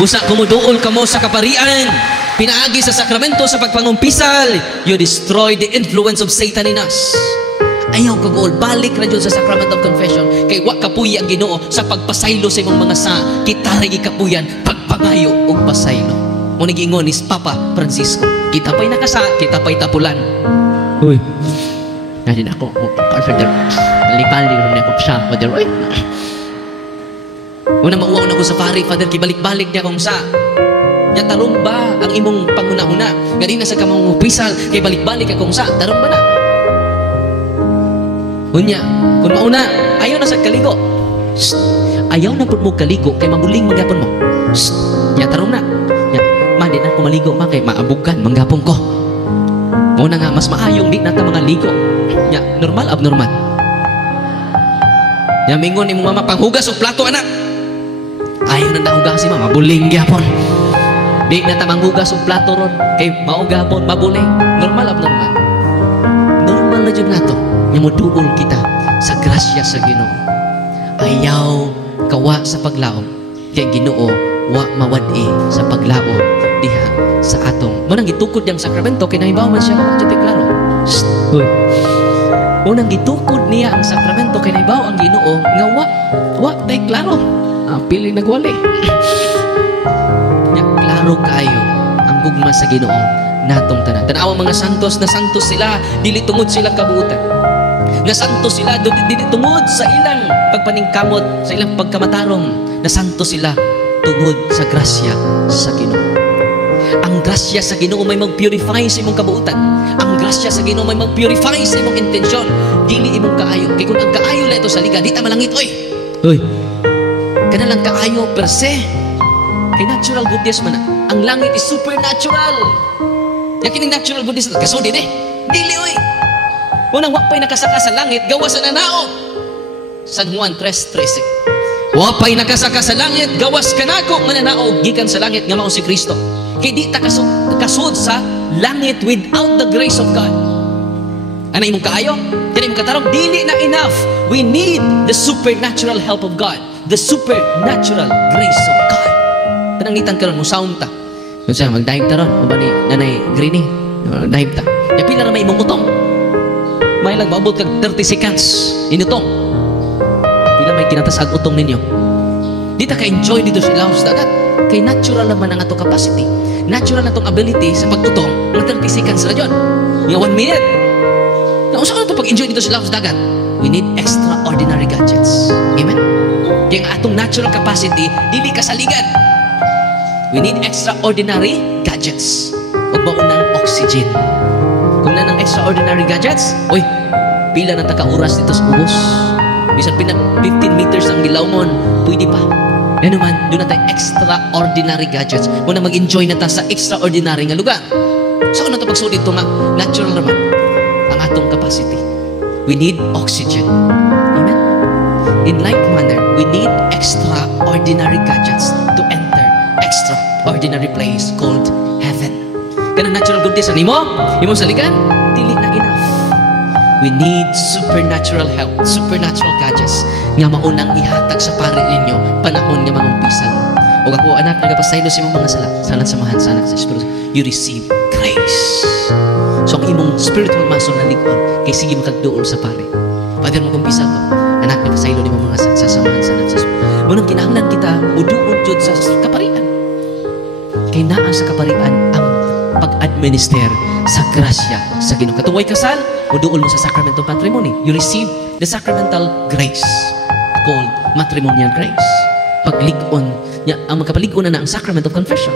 Busa kumuduol kamo sa kaparian, pinaagi sa sakramento sa pagpangumpisal, you destroy the influence of Satan in us. Ayaw kagol, balik na dyan sa sacrament of confession. Kay wa kapuy ang Ginoo sa pagpasaylo sa imong mga sa, kita rin ikapuyan, pagpangayo o pasaylo. Muna giingon is Papa Francisco, kita pa'y nakasa, kita pa'y tapulan. Uy, natin ako, Father, balik-balik rin ako sa, Father, uy. Una mauwaw na ko sa pari, Father, kibalik-balik niya kong sa. Nya tarong ba ang imong panguna-una? Ganina sa kamang upisal, kay balik-balik akong sa, tarong ba na? Unya, kung mauna, ayaw na sa kaligo. Shh. Ayaw na po mo kaligo, kay mabuling magapon mo. Shh. Ya, tarong na. Ya, di na ako maligo, ma, kay maabugan, manggapon ko. Muna nga, mas maayong di na ta mga ligo. Ya, normal, abnormal. Ya, mingon ni mo mama, panghugas o plato, anak. Ayaw na nahugas si mama, mabuling gyapon. Di na ta manghugas o plato ron, kay maugapon, mabuling. Normal, abnormal. Normal na dyan na to. Nga moduol kita sa grasya sa Ginoo. Ayaw kawa sa paglaom, kay Ginoo wa mawad-i sa paglaom diha sa atong. Munang gitukod yang sakramento kay nahibaw man siya mo jud klaro. Hoy. Munang gitukod niya ang sakramento kay nahibaw ang Ginoo nga wa tay klaro. Piling nagwali. Nya klaro kayo ang gugma sa Ginoo natong tanan. Tanaw mga santos na santos sila, dili tungod sila kabuutan. Nga santo sila, dili tungod sa ilang pagpaningkamot, sa ilang pagkamatarong, na santo sila tungod sa grasya sa Ginoo. Ang grasya sa Ginoo may mag-purify sa imong kabuutan. Ang grasya sa Ginoo may mag-purify sa imong intensyon. Dili imong kaayo. Kaya kung ang kaayo na ito sa liga, di ta malangit, oy! Oy! Kana lang kaayo per se. Kay natural goodness man na. Ang langit is supernatural. Yakin yung natural goodness na. Kaso din dili, oy! Unang wapay nakasaka sa langit, gawa sa nanao. San Juan 3:13. Wapay nakasaka sa langit, gawas kanako mananao gikan sa langit nga mao si Kristo. Kay di ta kasud sa langit without the grace of God. Ano imong kaayo? Kini imong katarong dili na enough. We need the supernatural help of God, the supernatural grace of God. Tanangitan karon mo sound ta. Kun sa magdive ta ron, o ba ni Nanay Greenie? Dive ta. Ya pila ra may imong utong. May lang maabot kag 30 seconds inutong. Pila may kinatasag utong ninyo. Di ta ka-enjoy dito sa ilaw sa dagat. Kay natural naman ang atong capacity. Natural na itong ability sa pagtutong ng 30 seconds na dyan. Yung 1 minute. Nausa ka na ito pag-enjoy dito sa ilaw sa dagat. We need extraordinary gadgets. Amen? Kaya ang atong natural capacity, dili kasaligan. We need extraordinary gadgets. Huwag maunang oxygen. Kung na ng extraordinary gadgets, oy, pila na taka-oras dito sa ubos. Bisan 15 meters ang gilawmon, pwede pa. Yan naman, doon na tayo extraordinary gadgets. Muna mag-enjoy na tayo sa extraordinary nga lugar. So, ano ito pagsulit ito nga? Natural naman ang atong capacity. We need oxygen. Amen? In like manner, we need extraordinary gadgets to enter extraordinary place called heaven. Kanang natural goodness, ano mo? Imo saligan? Dili na enough. We need supernatural help, supernatural gadgets nga maunang ihatag sa pari ninyo panahon nga mangumpisan. O ako anak, nagapasaylo sa imong mga sala. Sanang samahan, sanang sa Espiritu. You receive grace. So ang imong spiritual muscle na likon, kay sige makagduol sa pari. Father, magumpisan ko. Anak, nagapasaylo ni mga sasamahan, sanang sa Espiritu. Munang kinahanglan kita, uduon jud sa kaparian. Kay naa sa kaparian ang pag-administer sa grasya sa Ginoo. Katuway kasal, uduol mo sa sacrament of matrimony. You receive the sacramental grace called matrimonial grace. Paglig-on, ang magkapalig-on na ang sacrament of confession.